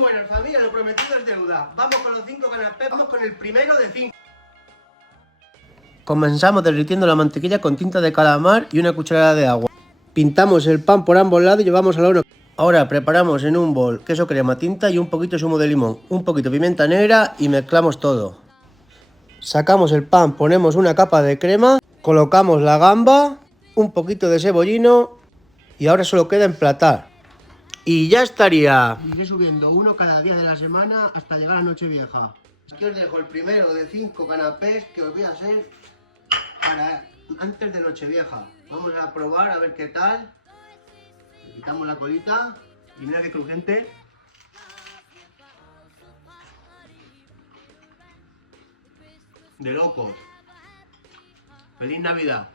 buenas, familia, lo prometido es deuda. Vamos con los 5 canapés, vamos con el primero de 5. Comenzamos derritiendo la mantequilla con tinta de calamar y una cucharada de agua. Pintamos el pan por ambos lados y llevamos al horno. Ahora preparamos en un bol queso crema, tinta y un poquito de zumo de limón, un poquito de pimienta negra y mezclamos todo. Sacamos el pan, ponemos una capa de crema, colocamos la gamba, un poquito de cebollino y ahora solo queda emplatar. Y ya estaría. Iré subiendo uno cada día de la semana hasta llegar a Nochevieja. Aquí os dejo el primero de 5 canapés que os voy a hacer para antes de Nochevieja. Vamos a probar a ver qué tal. Le quitamos la colita y mira qué crujiente. De locos. ¡Feliz Navidad!